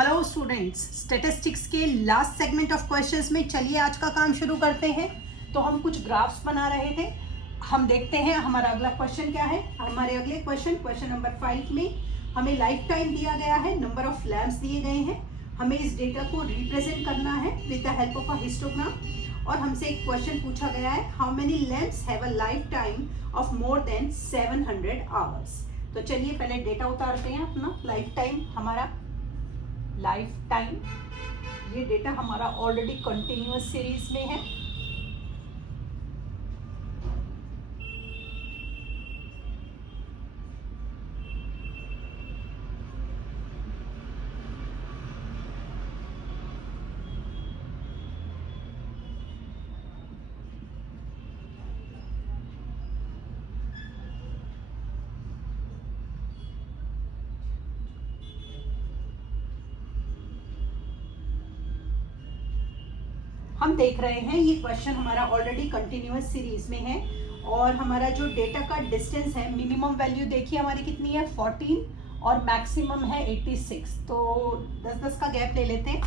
Hello students, statistics के last segment of questions में चलिए आज का काम शुरू करते हैं। तो हम कुछ ग्राफ्स बना रहे थे। हम देखते हैं हमारा अगला क्वेश्चन क्या है। हमारे अगले क्वेश्चन नंबर 5 में हमें लाइफ टाइम दिया गया है, नंबर ऑफ लैम्प्स दिए गए हैं। हमें इस डेटा को रिप्रेजेंट करना है with the help of a histogram. और हमसे एक क्वेश्चन पूछा गया है, how many lamps have a life time of more than 700 hours. तो चलिए पहले डेटा उतारते हैं अपना। लाइफ टाइम हमारा लाइफ टाइम, ये डेटा हमारा ऑलरेडी कंटिन्यूअस सीरीज में है। हम देख रहे हैं ये क्वेश्चन हमारा ऑलरेडी कंटिन्यूअस सीरीज में है और हमारा जो डेटा का डिस्टेंस है, मिनिमम वैल्यू देखिए हमारी कितनी है 14 और मैक्सिमम है 86। तो 10-10 का गैप ले लेते हैं।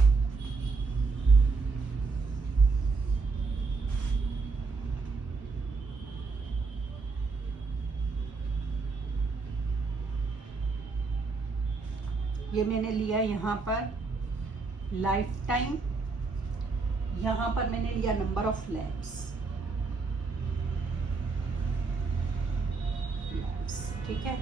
ये मैंने लिया यहाँ पर लाइफ टाइम, यहाँ पर मैंने लिया नंबर ऑफ लैम्प्स, ठीक है।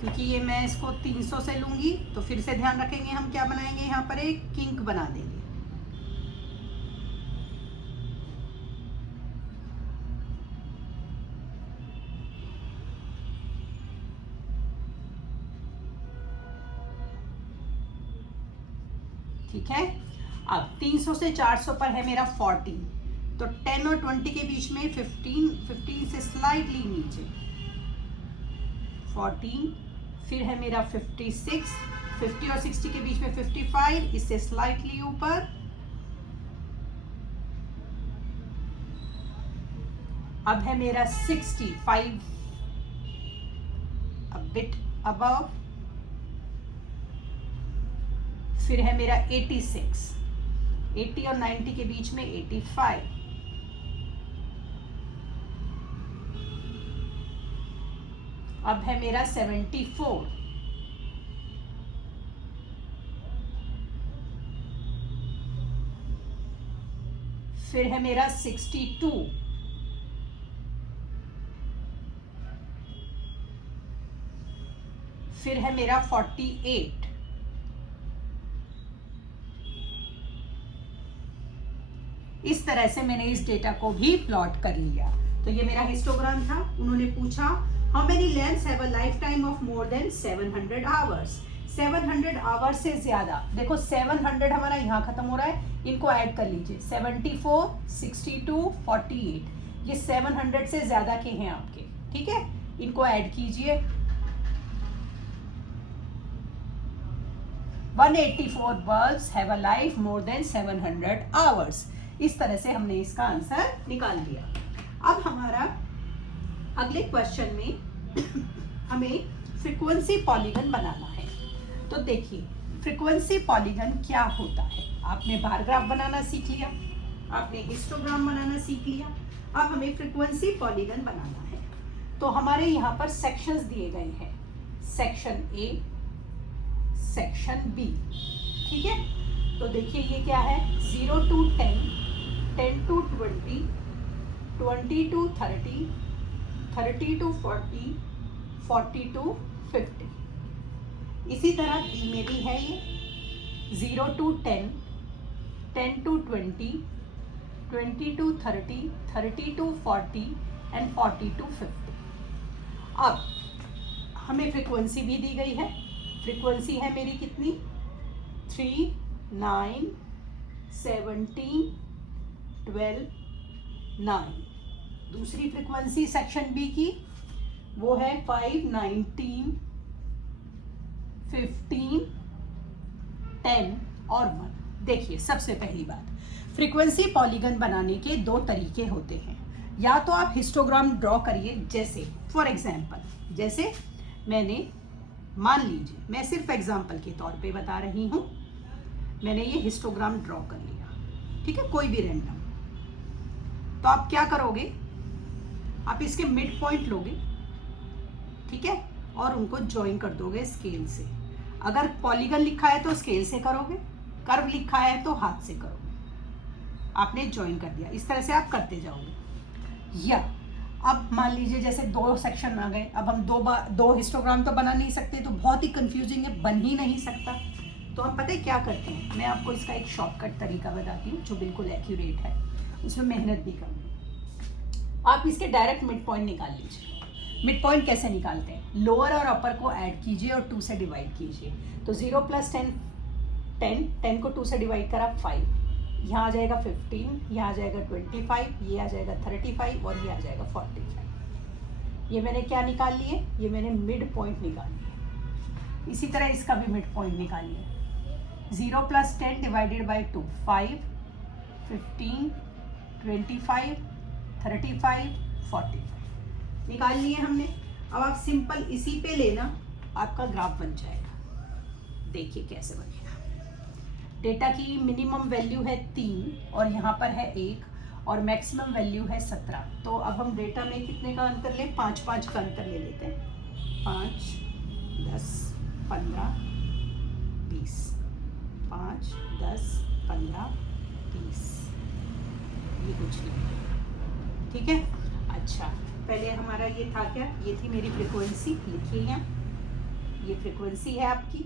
क्योंकि ये मैं इसको 300 से लूंगी तो फिर से ध्यान रखेंगे हम क्या बनाएंगे, यहाँ पर एक किंक बना देंगे। ठीक है। अब 300 से 400 पर है मेरा 14, तो 10 और 20 के बीच में 15 से स्लाइटली नीचे 14, फिर है मेरा 56, 50 और 60 के बीच में 55, इससे स्लाइटली ऊपर, अब है मेरा 65, a bit above, फिर है मेरा 86, 80 और 90 के बीच में 85, अब है मेरा 74, फिर है मेरा 62, फिर है मेरा 48, इस तरह से मैंने इस डेटा को भी प्लॉट कर लिया। तो ये मेरा हिस्टोग्राम था। उन्होंने पूछा how many lamps have a life time of more than 700 hours. 700 hours से ज्यादा, देखो 700 हमारा यहाँ खत्म हो रहा है, इनको ऐड कर लीजिए 74, 62, 48, ये 700 से ज्यादा के हैं आपके, ठीक है। इनको ऐड कीजिए, 184 bulbs have a life more than 700 hours. इस तरह से हमने इसका आंसर निकाल लिया। अब हमारा अगले क्वेश्चन में हमें फ्रीक्वेंसी पॉलीगन बनाना है। तो देखिए फ्रीक्वेंसी पॉलीगन क्या होता है। आपने बार ग्राफ बनाना सीख लिया, आपने हिस्टोग्राम बनाना सीख लिया, अब हमें फ्रीक्वेंसी पॉलीगन बनाना है। तो हमारे यहाँ पर सेक्शंस दिए गए हैं, सेक्शन ए, सेक्शन बी, ठीक है। तो देखिए ये क्या है, 0 to 10, 10 to 20, 20 to 30, 30 to 40, 40 to 50। इसी तरह बी में भी है ये 0 to 10, 10 to 20, 20 to 30, 30 to 40 and 40 to 50। अब हमें फ्रीक्वेंसी भी दी गई है। फ्रीक्वेंसी है मेरी कितनी, 3, 9, 17, 12, 9। दूसरी फ्रीक्वेंसी सेक्शन बी की वो है 5, 19, 15, 10 और 1। देखिए सबसे पहली बात, फ्रीक्वेंसी पॉलीगन बनाने के दो तरीके होते हैं। या तो आप हिस्टोग्राम ड्रॉ करिए, जैसे फॉर एग्जांपल, जैसे मैंने, मान लीजिए, मैं सिर्फ एग्जांपल के तौर पे बता रही हूँ, मैंने ये हिस्टोग्राम ड्रॉ कर लिया, ठीक है, कोई भी रैंडम। तो आप क्या करोगे, आप इसके मिड पॉइंट लोगे, ठीक है, और उनको ज्वाइन कर दोगे स्केल से। अगर पॉलीगन लिखा है तो स्केल से करोगे, कर्व लिखा है तो हाथ से करोगे। आपने ज्वाइन कर दिया, इस तरह से आप करते जाओगे। या अब मान लीजिए जैसे दो सेक्शन आ गए, अब हम दो हिस्टोग्राम तो बना नहीं सकते, तो बहुत ही कंफ्यूजिंग है, बन ही नहीं सकता। तो हम पता है क्या करते हैं, मैं आपको इसका एक शॉर्टकट तरीका बताती हूँ जो बिल्कुल एक्यूरेट है, उसमें मेहनत भी कम है। आप इसके डायरेक्ट मिड पॉइंट निकाल लीजिए। मिड पॉइंट कैसे निकालते हैं, लोअर और अपर को ऐड कीजिए और 2 से डिवाइड कीजिए। तो 0 + 10 10, 10 को 2 से डिवाइड करा 5, यहाँ आ जाएगा 15, यहाँ आ जाएगा 25, ये आ जाएगा 35 और ये आ जाएगा 45। ये मैंने क्या निकाल लिए, ये मैंने मिड पॉइंट निकाल लिए। इसी तरह इसका भी मिड पॉइंट निकालिए। 0 + 10 डिवाइडेड बाई 2, 5, 15, 25, 35, 45 निकाल लिए हमने। अब आप सिंपल इसी पे लेना, आपका ग्राफ बन जाएगा। देखिए कैसे बनेगा। डेटा की मिनिमम वैल्यू है 3 और यहाँ पर है 1 और मैक्सिमम वैल्यू है 17। तो अब हम डेटा में कितने का अंतर लें, 5-5 का अंतर ले लेते हैं। 5, 10, 15, 20, 5, 10, 15, 20, ये कुछ नहीं, ठीक है। अच्छा, पहले हमारा ये था क्या, ये थी मेरी फ्रीक्वेंसी, लिखिए यहाँ, ये फ्रीक्वेंसी है आपकी,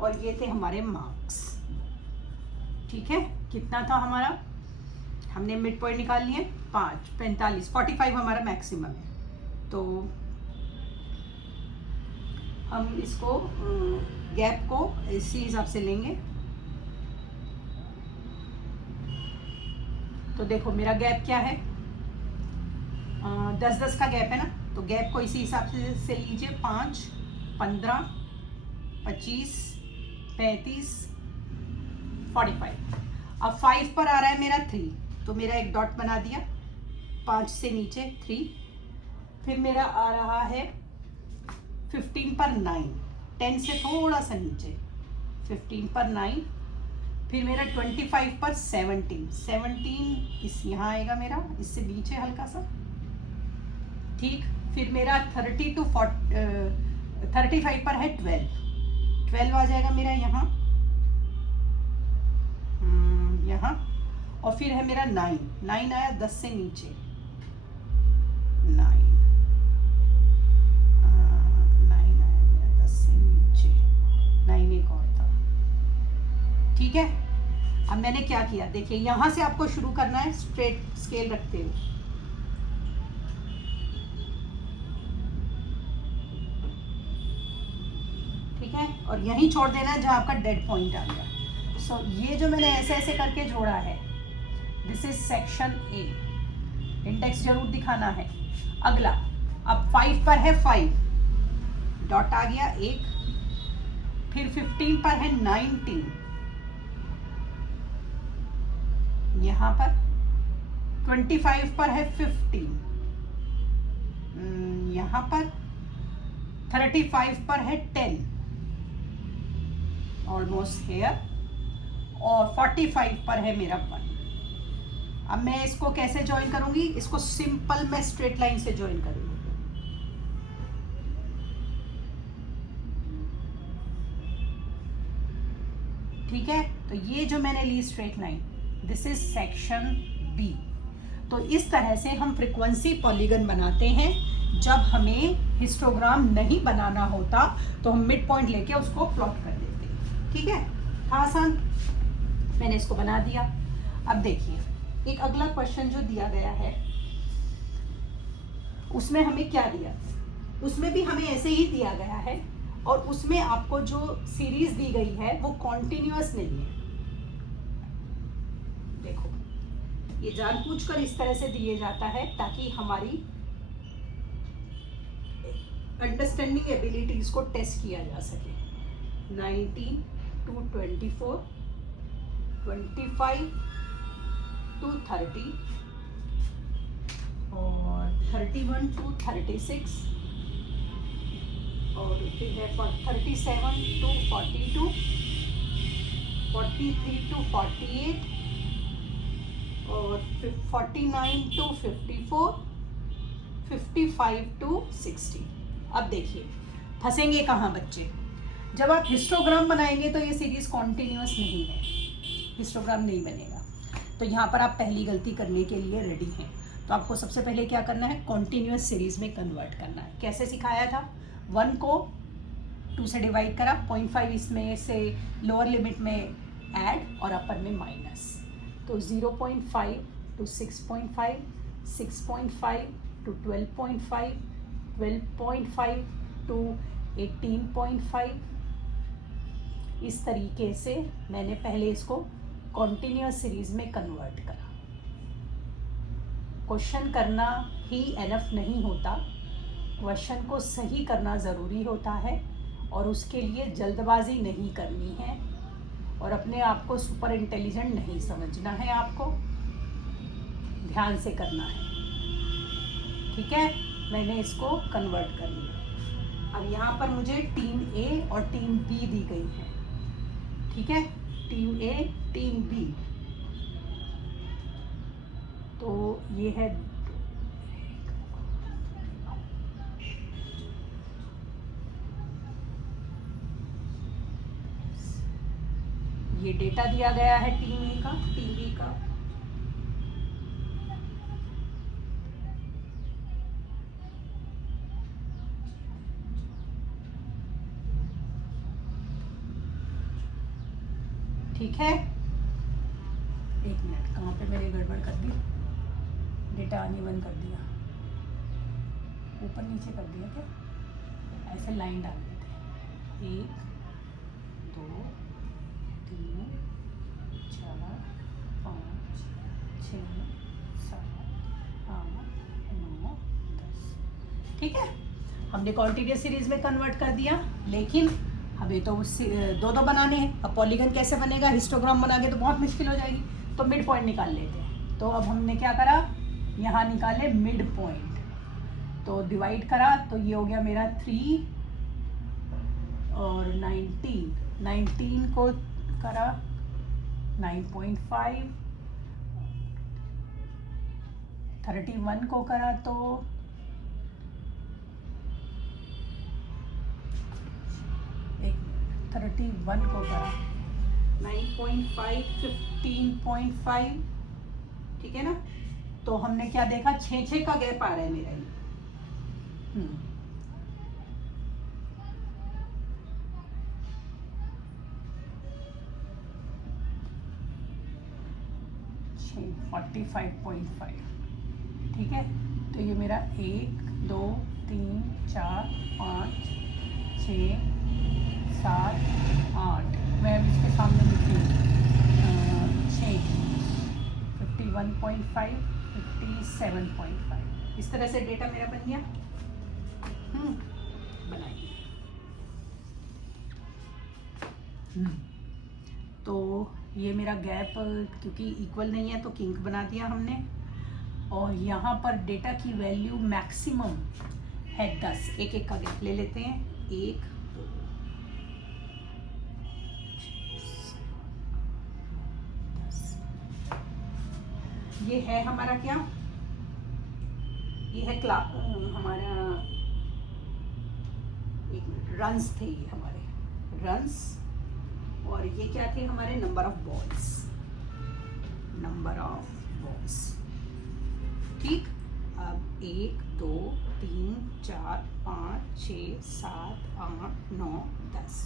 और ये थे हमारे मार्क्स, ठीक है। कितना था हमारा, हमने मिड पॉइंट निकाल लिए 5, 45, 45 हमारा मैक्सिमम है। तो हम इसको गैप को इसी हिसाब से लेंगे। तो देखो मेरा गैप क्या है, 10-10 का गैप है ना, तो गैप को इसी हिसाब से लीजिए। 5, 15, 25, 35, 45। अब 5 पर आ रहा है मेरा 3, तो मेरा एक डॉट बना दिया, 5 से नीचे 3। फिर मेरा आ रहा है 15 पर 9, 10 से थोड़ा सा नीचे, 15 पर 9। फिर मेरा 25 पर 17 इस यहाँ आएगा मेरा, इससे नीचे हल्का सा, ठीक। फिर मेरा 35 पर है 12 आ जाएगा मेरा यहाँ, यहाँ। और फिर है मेरा 9 आया 10 से नीचे, 9 आया मेरा 10 से नीचे, 9 एक और था, ठीक है। अब मैंने क्या किया, देखिए यहाँ से आपको शुरू करना है स्ट्रेट स्केल रखते हुए। ठीक है, और यहीं छोड़ देना है जहाँ आपका डेड पॉइंट आ गया। सो ये जो मैंने ऐसे ऐसे करके जोड़ा है, this is section A. Index जरूर दिखाना है। अगला, अब 5 पर है 5, डॉट आ गया 1। फिर 15 पर है 19, यहाँ पर 25 पर है 15, यहाँ पर 35 पर है 10, ऑलमोस्ट हेयर, और 45 पर है मेरा 1। अब मैं इसको कैसे ज्वाइन करूंगी, इसको सिंपल मैं स्ट्रेट लाइन से ज्वाइन करूंगी। ठीक है, तो ये जो मैंने ली straight line, this is section B. तो इस तरह से हम फ्रीक्वेंसी पॉलीगन बनाते हैं। जब हमें हिस्टोग्राम नहीं बनाना होता तो हम मिड पॉइंट लेके उसको प्लॉट कर देते हैं। ठीक है, आसान। मैंने इसको बना दिया। अब देखिए एक अगला क्वेश्चन जो दिया गया है, उसमें हमें क्या दिया, उसमें भी हमें ऐसे ही दिया गया है, और उसमें आपको जो सीरीज दी गई है वो कॉन्टिन्यूअस नहीं है। देखो ये जानबूझकर इस तरह से दिए जाता है ताकि हमारी अंडरस्टैंडिंग एबिलिटीज को टेस्ट किया जा सके। 19 to 24, 25 टू 30 और 31 टू 36 और फिर है 37 टू 42, 43 टू 48 और 49 टू 54, 55 टू 60। अब देखिए फंसेंगे कहाँ बच्चे, जब आप हिस्टोग्राम बनाएंगे तो ये सीरीज कॉन्टिन्यूस नहीं है, हिस्टोग्राम नहीं बनेगा। तो यहाँ पर आप पहली गलती करने के लिए रेडी हैं। तो आपको सबसे पहले क्या करना है, कॉन्टिन्यूस सीरीज में कन्वर्ट करना है। कैसे सिखाया था, 1 को 2 से डिवाइड करा, 0.5 इसमें से लोअर लिमिट में ऐड और अपर में माइनस। तो 0.5 टू 6.5, 6.5 टू 12.5, 12.5 टू 18.5। इस तरीके से मैंने पहले इसको कॉन्टिन्यूस सीरीज में कन्वर्ट करा। क्वेश्चन करना ही एनफ नहीं होता, क्वेश्चन को सही करना ज़रूरी होता है और उसके लिए जल्दबाजी नहीं करनी है और अपने आप को सुपर इंटेलिजेंट नहीं समझना है, आपको ध्यान से करना है। ठीक है, मैंने इसको कन्वर्ट कर लिया। अब यहाँ पर मुझे टीम ए और टीम बी दी गई है। ठीक है, टीम ए टीम बी, तो ये है ये डेटा दिया गया है टीम ए का, टीम बी का। ठीक है, एक मिनट, कहाँ पे मैंने गड़बड़ कर दी, डेटा आनी बंद कर दिया, ऊपर नीचे कर दिया क्या, ऐसे लाइन डाल देते, 1 2 3 4 5 6 7 8 9 10। ठीक है, हमने कॉन्टिन्यूस सीरीज में कन्वर्ट कर दिया, लेकिन हमें तो दो दो बनाने हैं। अब पॉलीगन कैसे बनेगा, हिस्टोग्राम बना के तो बहुत मुश्किल हो जाएगी, तो मिड पॉइंट निकाल लेते हैं। तो अब हमने क्या करा, यहाँ निकाले मिड पॉइंट, तो डिवाइड करा तो ये हो गया मेरा 3 और 19 को करा 9.5, 31 को करा तो 31 को करा 9.5, 15.5। ठीक है ना, तो हमने क्या देखा, 6 का गैप आ रहा है मेरा ये। छः 45.5। ठीक है, तो ये मेरा 1 2 3 4 5 6 7 8, मैं अब इसके सामने लिखी 6, 51.5, 57.5। इस तरह से डेटा मेरा बन गया। बनाइए। तो ये मेरा गैप क्योंकि इक्वल नहीं है तो किंक बना दिया हमने, और यहाँ पर डेटा की वैल्यू मैक्सिमम है 10। एक एक का गैप ले लेते हैं, 1 2 10। ये है हमारा क्या, ये है हमारा, एक मिनट, रन्स थे ये हमारे रन्स, और ये क्या थे हमारे नंबर ऑफ बॉल्स। ठीक, अब 1 2 3 4 5 6 7 8 9 10।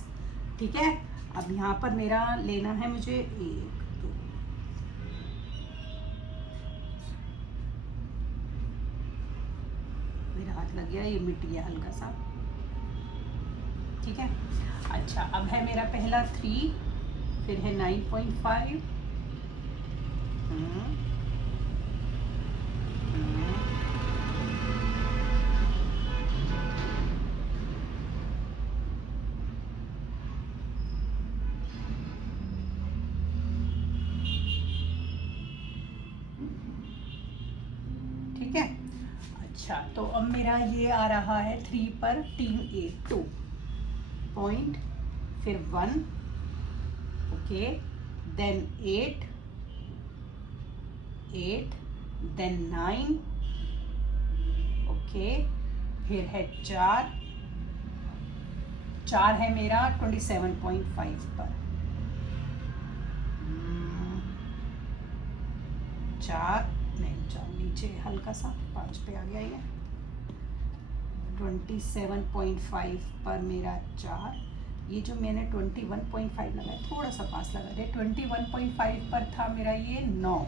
ठीक है, अब यहाँ पर मेरा लेना है मुझे 1 2, मेरा हाथ लग गया, ये मिट गया हल्का सा। ठीक है, अच्छा, अब है मेरा पहला 3, फिर है 9.5, ठीक है। अच्छा, तो अब मेरा ये आ रहा है 3 पर टीम ए 2 पॉइंट, फिर 1, ओके, देन 8, देन 9, ओके, फिर है 4 है मेरा 27.5 पर, 4 नीचे हल्का सा 5 पे आ गया ये, 27.5 पर मेरा 4, ये जो मैंने 21.5 लगाया थोड़ा सा पास लगा दे, 21.5 पर था मेरा ये 9,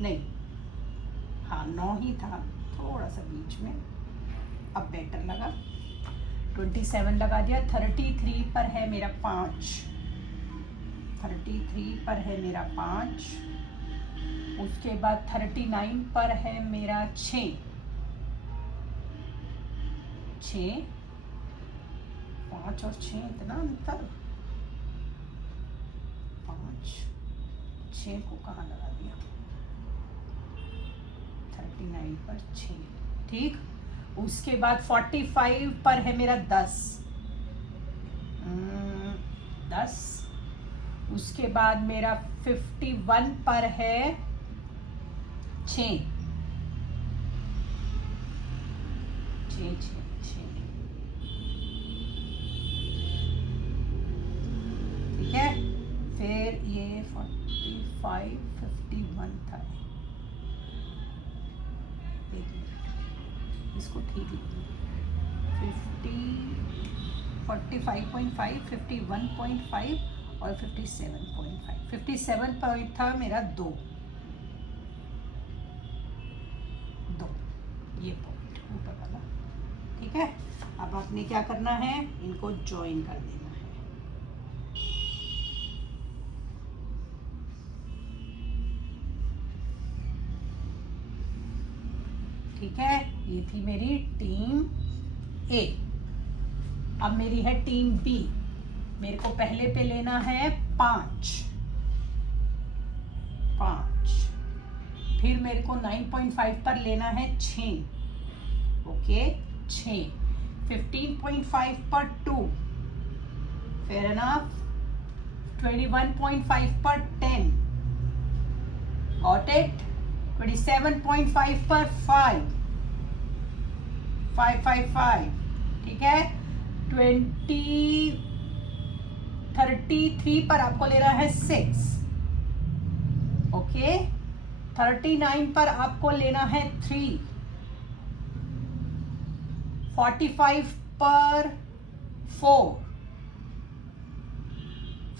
नहीं हाँ 9 ही था, थोड़ा सा बीच में, अब बेटर लगा, 27 लगा दिया। 33 पर है मेरा 5, 33 पर है मेरा 5, उसके बाद 39 पर है मेरा 6, 5 और 6 इतना अंतर, 5 6 को कहाँ लगा दिया, 39 पर 6, ठीक। उसके बाद 45 पर है मेरा 10, उसके बाद मेरा 51 पर है 6, 6, ठीक है। फिर ये 45, 51 था, इसको ठीक लिखिए, 45.5, 51.5 और 57.5, 57 पॉइंट था मेरा 2, ये पॉइंट ऊपर वाला, ठीक है। अब आपने क्या करना है, इनको ज्वाइन कर देना है, ठीक है। ये थी मेरी टीम ए। अब मेरी है टीम बी, मेरे को पहले पे लेना है 5, फिर मेरे को 9.5 पर लेना है 6, ओके 6, 15.5 पर 2, फेयर एनफ, 21.5 पर 10, गॉट इट, 27.5 पर 5, 5, ठीक है। 33 पर आपको लेना है 6, ओके, 39 पर आपको लेना है 3, 45 पर 4,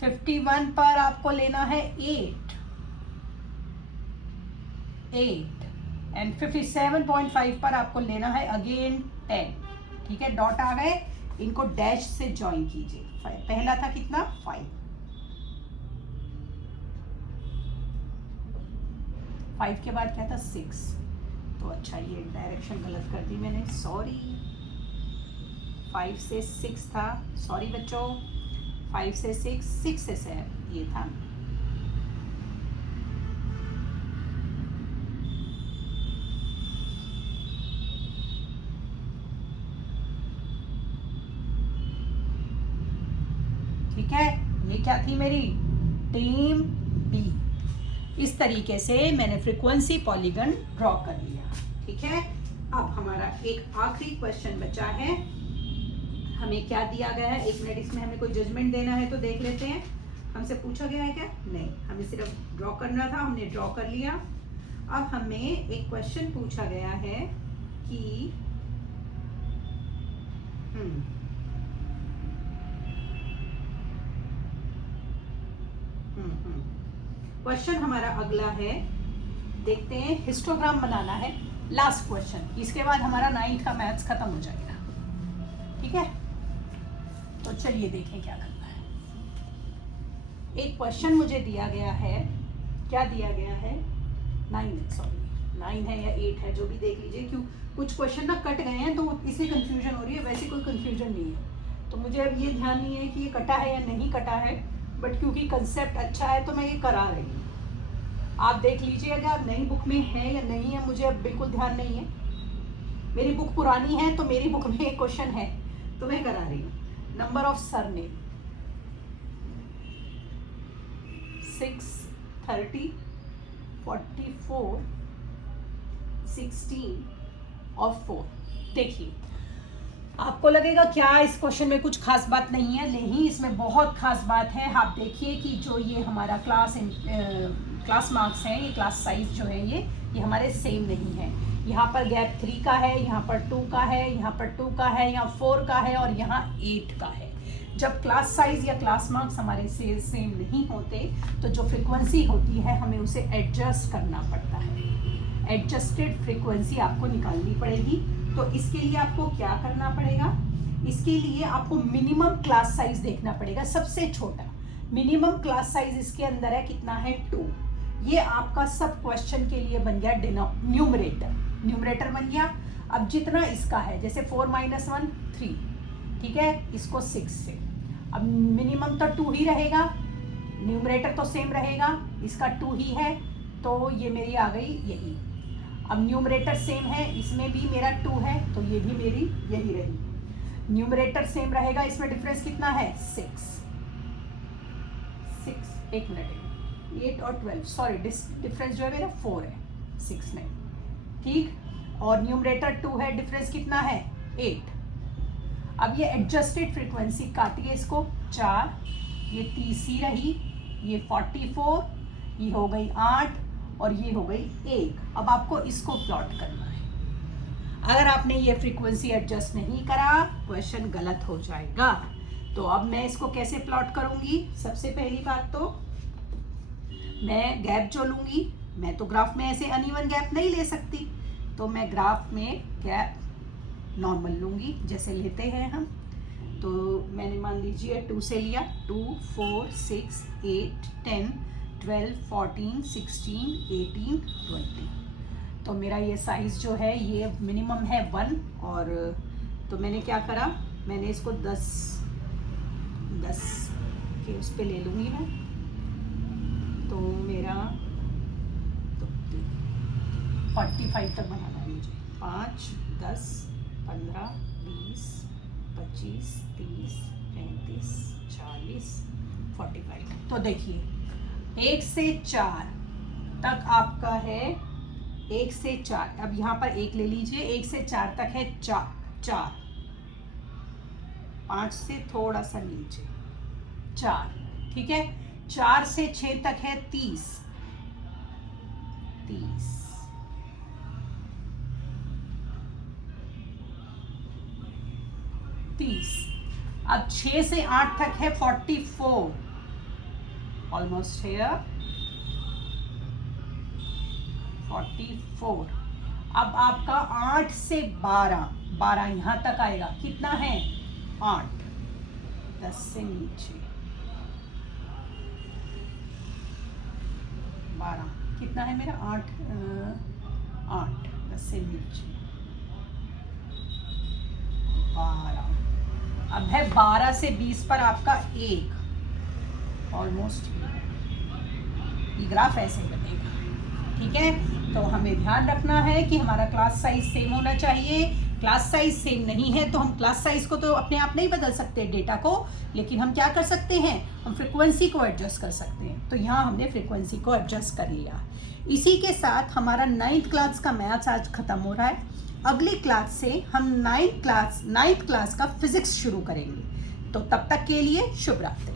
51 पर आपको लेना है 8 एंड 57.5 पर आपको लेना है अगेन 10, ठीक है। डॉट आ गए, इनको डैश से ज्वाइन कीजिए। पहला था कितना 5 के बाद क्या था 6, तो अच्छा ये डायरेक्शन गलत कर दी मैंने, सॉरी, 5 से 6 था, सॉरी बच्चों, 5 से 6 से 7 ये था, ठीक है। ये क्या थी मेरी टीम बी। इस तरीके से मैंने फ्रीक्वेंसी पॉलीगन ड्रॉ कर लिया, ठीक है। अब हमारा एक आखिरी क्वेश्चन बचा है, हमें क्या दिया गया है, एक मिनट, इसमें हमें कोई जजमेंट देना है तो देख लेते हैं। हमसे पूछा गया है क्या, नहीं, हमें सिर्फ ड्रॉ करना था, हमने ड्रॉ कर लिया। अब हमें एक क्वेश्चन पूछा गया है कि क्वेश्चन हमारा अगला है, देखते हैं, हिस्टोग्राम बनाना है, लास्ट क्वेश्चन, इसके बाद हमारा 9th का मैथ्स खत्म हो जाएगा, ठीक है। तो चलिए देखें क्या करना है। एक क्वेश्चन मुझे दिया गया है, क्या दिया गया है, 9 है या 8 है, जो भी देख लीजिए, क्यों कुछ क्वेश्चन ना कट गए हैं तो इससे कंफ्यूजन हो रही है, वैसे कोई कंफ्यूजन नहीं है। तो मुझे अब ये ध्यान नहीं है कि ये कटा है या नहीं कटा है, बट क्योंकि कंसेप्ट अच्छा है तो मैं ये करा रही हूँ, आप देख लीजिएगा नई बुक में है या नहीं है, मुझे अब बिल्कुल ध्यान नहीं है। मेरी बुक पुरानी है तो मेरी बुक में एक क्वेश्चन है तो मैं करा रही हूँ। नंबर ऑफ सरनेम 6, 30, 44, 16 और 4। देखिए आपको लगेगा क्या इस क्वेश्चन में कुछ खास बात नहीं है, नहीं, इसमें बहुत खास बात है। आप देखिए कि जो ये हमारा क्लास मार्क्स हैं, ये क्लास साइज जो है ये हमारे सेम नहीं है। यहाँ पर गैप 3 का है, यहाँ पर 2 का है, यहाँ पर 2 का है, यहाँ 4 का है और यहाँ 8 का है। जब क्लास साइज या क्लास मार्क्स हमारे से सेम नहीं होते तो जो फ्रीक्वेंसी होती है हमें उसे एडजस्ट करना पड़ता है। एडजस्टेड फ्रीक्वेंसी आपको निकालनी पड़ेगी। तो इसके लिए आपको क्या करना पड़ेगा, इसके लिए आपको मिनिमम क्लास साइज देखना पड़ेगा, सबसे छोटा मिनिमम क्लास साइज इसके अंदर है, कितना है 2। ये आपका सब क्वेश्चन के लिए बन गया न्यूमरेटर बन गया। अब जितना इसका है, जैसे 4 - 1 3, ठीक है, इसको 6 से, अब मिनिमम तो 2 ही रहेगा, न्यूमरेटर तो सेम रहेगा, इसका 2 ही है तो ये मेरी आ गई यही। अब न्यूमरेटर सेम है, इसमें भी मेरा 2 है तो ये भी मेरी यही रहेगी। न्यूमरेटर सेम रहेगा, इसमें डिफरेंस कितना है 6, एक मिनट, 8 और 12, सॉरी डिफरेंस जो है मेरा 4 है, 6 नहीं, ठीक। और न्यूमरेटर 2 है, डिफरेंस कितना है 8। अब ये एडजस्टेड फ्रीक्वेंसी काटिए इसको 4, ये 30 रही, ये 44, ये हो गई 8 और ये हो गई 1। अब आपको इसको प्लॉट करना है। अगर आपने ये फ्रीक्वेंसी एडजस्ट नहीं करा क्वेश्चन गलत हो जाएगा। तो अब मैं इसको कैसे प्लॉट करूंगी, सबसे पहली बात तो मैं गैप जो लूंगी, मैं तो ग्राफ में ऐसे अनइवन गैप नहीं ले सकती, तो मैं ग्राफ में गैप नॉर्मल लूंगी जैसे लेते हैं हम। तो मैंने मान लीजिए 2 से लिया, 2, 4, 6, 8, 10, 12, 14, 16, 18, 20। तो मेरा ये साइज़ जो है ये मिनिमम है 1। और तो मैंने क्या करा, मैंने इसको 10 के उस पर ले लूँगी मैं। तो मेरा तो 45 तक बनाना है मुझे, 5, 10, 15, 20, 25, 30, 35, 40, 45। तो देखिए 1 से 4 तक आपका है, 1 से 4, अब यहाँ पर 1 ले लीजिए, 1 से 4 तक है 4, 5 से थोड़ा सा नीचे 4, ठीक है। 4 से 6 तक है 30, 30। अब 6 से 8 तक है 44, ऑलमोस्ट हेयर 44। अब आपका 8 से 12 यहाँ तक आएगा, कितना है 8, 10 से नीचे 12, कितना है मेरा 8, 10 से नीचे 12। अब है 12 से 20 पर आपका 1, ऑलमोस्ट ये ग्राफ ऐसे बनेगा, ठीक है। तो हमें ध्यान रखना है कि हमारा क्लास साइज सेम होना चाहिए। क्लास साइज सेम नहीं है तो हम क्लास साइज को तो अपने आप नहीं बदल सकते डेटा को, लेकिन हम क्या कर सकते हैं, हम फ्रीक्वेंसी को एडजस्ट कर सकते हैं। तो यहाँ हमने फ्रीक्वेंसी को एडजस्ट कर लिया। इसी के साथ हमारा 9th क्लास का मैथ्स आज खत्म हो रहा है। अगली क्लास से हम 9th क्लास का फिजिक्स शुरू करेंगे। तो तब तक के लिए शुभ रात्रि।